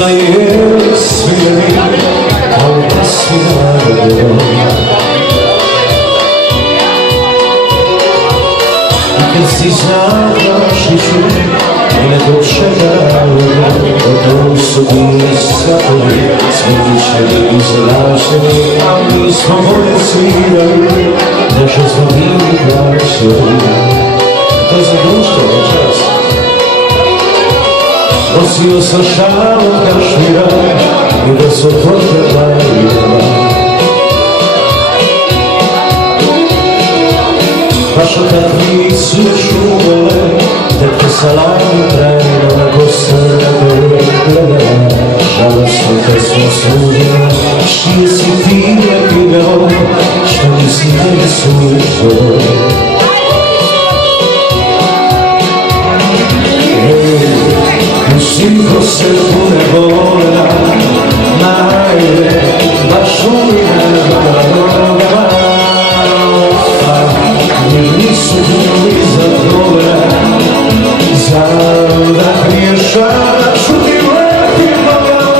Bila je svirani, ali da svirano. I kad si znaš i ću, i ne dočekalo, potom su bili satovi, smrtičeni i zračeni, a mi smo bolje svirali, nešto smo bili plaćali. To je za društvo večeras. Nosio sam šal od kašmira i da se potreba ima. Baš od kad nisu čuvale, tetke salami trajno na kostane gleda. Žalostno te smo služila, čije si ti nekidao, što nisi te služila. Sinko se pune vola, najde, baš umire vola. Jer nisu bili za dobra, za da griješaš u tim lepim nogama.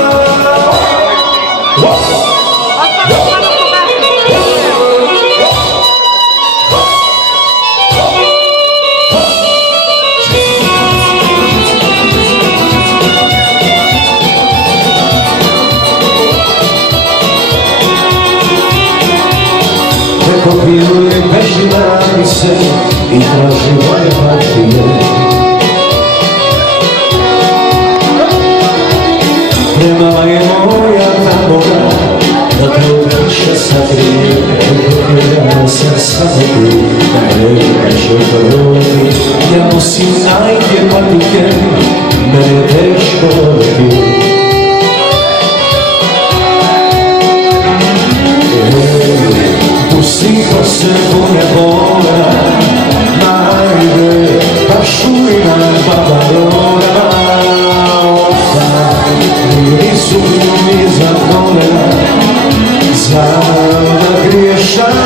Popili beži namise i traži moje partije. Premala je moja tamoga da te od kiše sakrije. Upokojena sam samo tu, da ne neću proliti. Ja nosim najke patike, mene je teško voliti. Sinko se pune vola, najde, baš ujna baba rola. Nisu bili za vola, za da griješam.